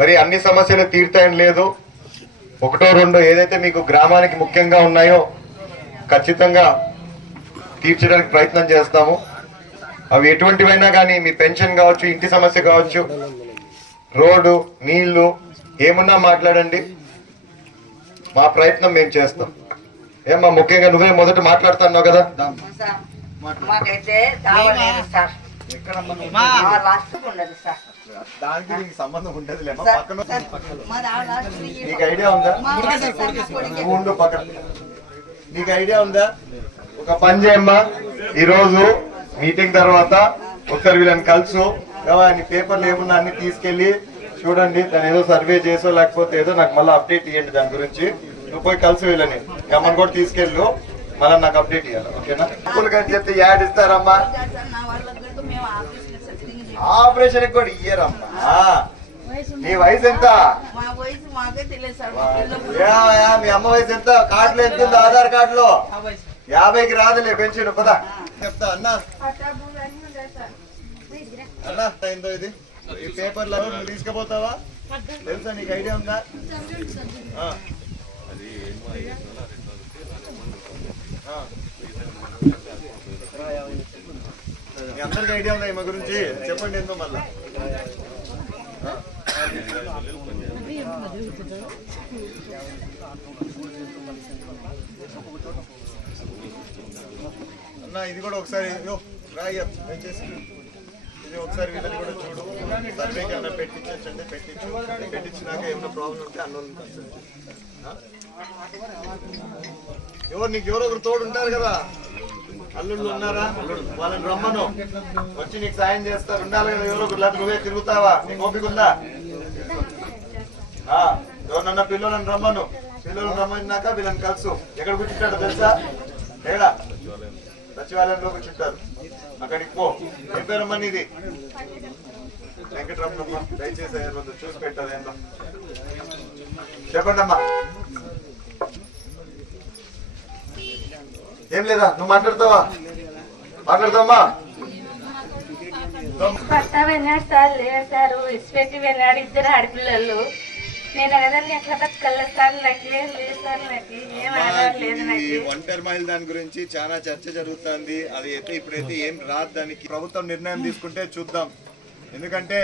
మరి అన్ని సమస్యలు తీరుతాయని లేదు. ఒకటో రెండో ఏదైతే మీకు గ్రామానికి ముఖ్యంగా ఉన్నాయో ఖచ్చితంగా తీర్చడానికి ప్రయత్నం చేస్తాము. అవి ఎటువంటివైనా కానీ మీ పెన్షన్ కావచ్చు, ఇంటి సమస్య కావచ్చు, రోడ్డు, నీళ్లు ఏమున్నా మాట్లాడండి, మా ప్రయత్నం మేము చేస్తాం. ఏమ్మా ముఖ్యంగా నువ్వే మొదట మాట్లాడుతున్నావు కదా. మాకైతే తావలేదు సార్. దానికి నీకు సంబంధం ఉండదు. నీకు ఐడియా ఉందా? నువ్వు ఉండు పక్కన. నీకు ఐడియా ఉందా? ఒక పని చేయమ్మా, ఈరోజు మీటింగ్ తర్వాత ఒకసారి వీళ్ళని కలుసు, నీ పేపర్లు ఏమున్నా అన్ని తీసుకెళ్లి చూడండి. దాని ఏదో సర్వే చేసో లేకపోతే ఏదో నాకు మళ్ళీ అప్డేట్ ఇవ్వండి దాని గురించి. నువ్వు పోయి కలిసి వీళ్ళని అమ్మని కూడా తీసుకెళ్ళు, మళ్ళీ నాకు అప్డేట్ ఇవ్వాలి. ఓకేనా? కానీ చెప్తే యాడ్ ఇస్తారమ్మా. ఆపరేషన్ కూడా ఇయ్యరమ్మా. నీ వయసు ఎంత? మీ అమ్మ వయసు ఎంత? కార్డులో ఎంత ఉంది? ఆధార్ కార్డులో 50కి రాదులే పెన్షన్. పదా చెప్తా అన్నా. అన్నా అయిందో ఇది ఈ పేపర్లో నువ్వు తీసుకుపోతావా? తెలుసా? నీకు ఐడియా ఉందా? అందరికి ఐడియా ఉందా మా గురించి? చెప్పండి ఏందో మళ్ళా. అన్నా ఇది కూడా ఒకసారి దయచేసి ఇది ఒకసారి వీళ్ళని కూడా చూడు. సర్వేకి ఏమైనా పెట్టించండి, పెట్టించినాక ఏమైనా ప్రాబ్లం ఉంటే అన్నోళ్ళని కన్సల్ట్ ఎవరు నీకు ఎవరో ఒకరు తోడు ఉంటారు కదా. అల్లుళ్ళు ఉన్నారా? వాళ్ళని రమ్మను, వచ్చి నీకు సాయం చేస్తారు. ఉండాలి కదా ఎవరో ఒకరు. నువ్వే తిరుగుతావా? నీకు ఓపిక ఉందా? ఎవరినన్నా పిల్లలను రమ్మను. పిల్లలను రమ్మన్నాక వీళ్ళని కలుసు. ఎక్కడ కూర్చుంటాడో తెలుసా? ఏడా సచివాలయంలో కూర్చుంటారు. అక్కడికి పో. ఏం పేరమ్మా నీది? వెంకటరమణమ్మ. దయచేసి చూసి పెట్టాలి ఏంటో చెప్పండి అమ్మా. ఏం లేదా? నువ్వు మాట్లాడతావా? మాట్లాడతావమ్మా. భర్త వెళ్ళాడు సార్, లేదు సార్. ఇసుపెట్టి వెళ్ళాడు, ఇద్దరు ఆడపిల్లలు. నేను ఏదన్నా ఎట్లా బతకల్లా సార్? నాకు ఏం లేదు సార్, నాకు ఏం ఆధారం లేదు. నాకు ఒంటరి మహిళ దాని గురించి చాలా చర్చ జరుగుతుంది. అది అయితే ఇప్పుడైతే ఏం రాదు. దానికి ప్రభుత్వం నిర్ణయం తీసుకుంటే చూద్దాం. ఎందుకంటే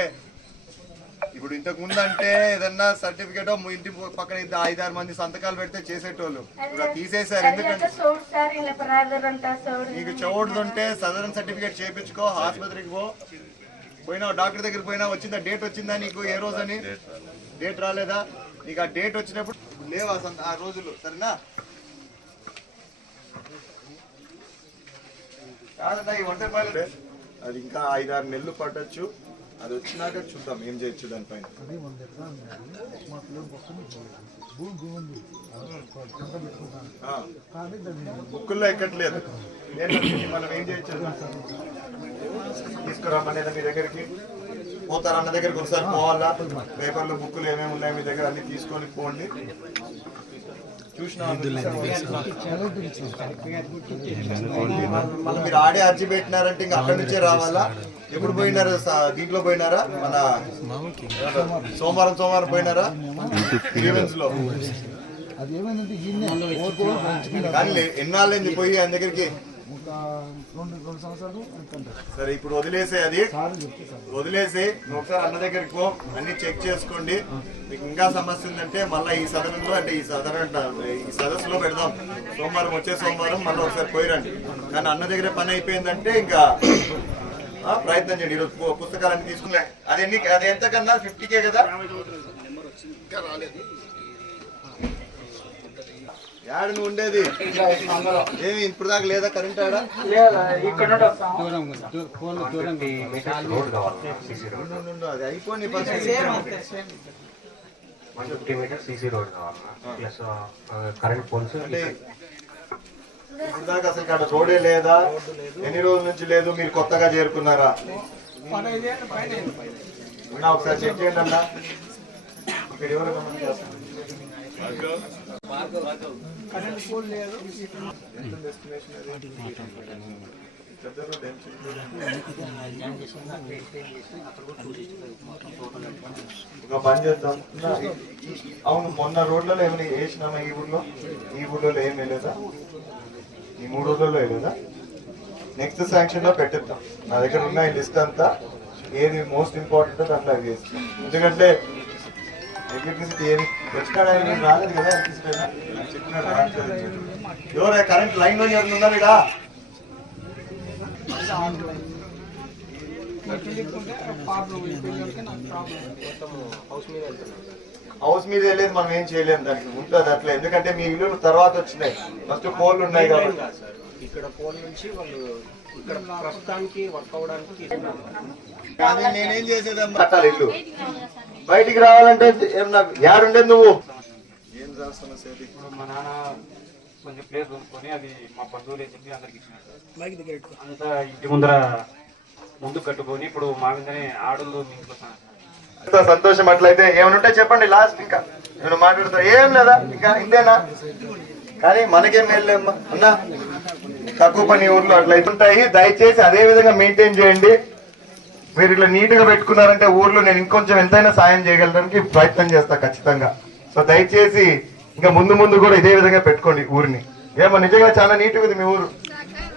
ఇప్పుడు ఇంతకు ముందు అంటే ఏదన్నా సర్టిఫికేట్ ఇంటి పక్కన 5-6 మంది సంతకాలు పెడితే చేసేటోళ్ళు. ఇప్పుడు తీసేశారు. ఎందుకంటే నీకు చౌడులు ఉంటే సదరన్ సర్టిఫికేట్ చేయించుకో, ఆసుపత్రికి పోయినా, డాక్టర్ దగ్గరికి పోయినా, వచ్చిందా డేట్ వచ్చిందా నీకు? ఏ రోజు అని డేట్ రాలేదా? నీకు ఆ డేట్ వచ్చినప్పుడు లేవా ఆ రోజులు? సరేనా? కాదన్నా ఈ ఒంటరి మహిళ అది ఇంకా 5-6 నెలలు పట్టచ్చు. అది వచ్చినాక చూద్దాం ఏం చేయొచ్చు దానిపైన. బుక్కుల్లో ఎక్కట్లేదు. మనం ఏం చేయొచ్చు? తీసుకురామనేది మీ దగ్గరికి పోతారు. అన్న దగ్గరికి ఒకసారి పోవాలా? పేపర్లు, బుక్కులు ఏమేమి ఉన్నాయి మీ దగ్గర అన్ని తీసుకొని పోండి. చూసినా మళ్ళీ మీరు ఆడే అర్జీ పెట్టినారంటే ఇంకా అక్కడి నుంచే రావాలా? ఎప్పుడు పోయినారు? దీంట్లో పోయినారా? మన సోమవారం పోయినారా? గ్రీవెన్స్ లో కానీ ఎన్నాళ్ళైంది పోయి ఆయన దగ్గరికి? సరే ఇప్పుడు వదిలేసే, అది వదిలేసి నువ్వు ఒకసారి అన్న దగ్గరికి పో, అన్ని చెక్ చేసుకోండి. మీకు ఇంకా సమస్య ఉందంటే మళ్ళీ ఈ సదనంలో, అంటే ఈ సదస్సులో పెడదాం. వచ్చే సోమవారం మళ్ళీ ఒకసారి పోయిరండి. కానీ అన్న దగ్గర పని అయిపోయిందంటే ఇంకా ప్రయత్నం చేయండి. ఈరోజు పుస్తకాలన్నీ తీసుకున్నా. అది ఎంతకన్నా 50K కదా? యాడ నువ్వు ఉండేది? ఏమి ఇప్పుడు దాకా లేదా కరెంట్? ఆడ అది అయిపోయింది. 150 మీటర్ సీసీ రోడ్ కావాలన్నా, కరెంట్ పోల్స్. ఇప్పుడు దాకా అసలు ఇక్కడ రోడే లేదా? ఎన్ని రోజుల నుంచి లేదు? మీరు కొత్తగా చేరుకున్నారా? ఒకసారి చెక్ చేయండి అన్నా. ఇక్కడ ఎవరు కరెంట్ పోల్ లేదు. ఒక పని చేద్దాం. అవును, మొన్న రోడ్లలో ఏమైనా వేసినామా ఈ ఊర్లో ఏం వేయలేదా? ఈ 3 ఊర్లలో వేయలేదా? నెక్స్ట్ శాంక్షన్ లో పెట్టిద్దాం. నా దగ్గర ఉన్న ఈ లిస్ట్ అంతా ఏది మోస్ట్ ఇంపార్టెంట్ దాంట్లో అవి వేస్తాం. ఎందుకంటే ఎలక్ట్రిసిటీ ఏమి వచ్చినాడు, ఆయన రాలేదు కదా ఎలక్ట్రిసిటీ ఎవరు కరెంట్ లైన్ లో ఎవరు ఉన్నారు ఇక్కడ? హౌస్ మీద వెళ్ళేది మనం ఏం చేయలేము, దానికి ఉంటుంది అట్లా. ఎందుకంటే మీ ఇల్లు తర్వాత వచ్చినాయి, ఫస్ట్ పోల్లు ఉన్నాయి కాబట్టి. ఇక్కడ పోల్ నుంచి వాళ్ళు ఇక్కడ ప్రస్తుతానికి వర్క్ అవడానికి కానీ నేనేం చేసేదమ్మా, కట్టాలి ఇల్లు. బయటికి రావాలంటే ఏం నాకు యాడుండేది నువ్వు? ఏం సమస్య? ఇప్పుడు మా నాన్న కొంచెం ప్లేస్ కొనుక్కొని అది మా బంధువులు అని చెప్పి అందరికి ఇచ్చినారు. అంతా ఇంటి ముందు కట్టుకొని ఇప్పుడు మా మీదనే ఆడలు మీ ఇంట్లో సంతోషం. అట్లయితే ఏమైనా ఉంటే చెప్పండి. లాస్ట్ ఇంకా నేను మాట్లాడతా. ఏం లేదా, ఇంకా ఇంతేనా? కానీ మనకేం వెళ్ళలేమ్మా అన్నా, తక్కువ పని ఊర్లో అట్లయితే ఉంటాయి. దయచేసి అదే విధంగా మెయింటైన్ చేయండి. మీరు ఇట్లా నీట్ గా పెట్టుకున్నారంటే ఊర్లో నేను ఇంకొంచెం ఎంతైనా సాయం చేయగలడానికి ప్రయత్నం చేస్తా ఖచ్చితంగా. సో దయచేసి ఇంకా ముందు కూడా ఇదే విధంగా పెట్టుకోండి ఊరిని. ఏమో నిజంగా చాలా నీట్గా ఉంది మీ ఊరు.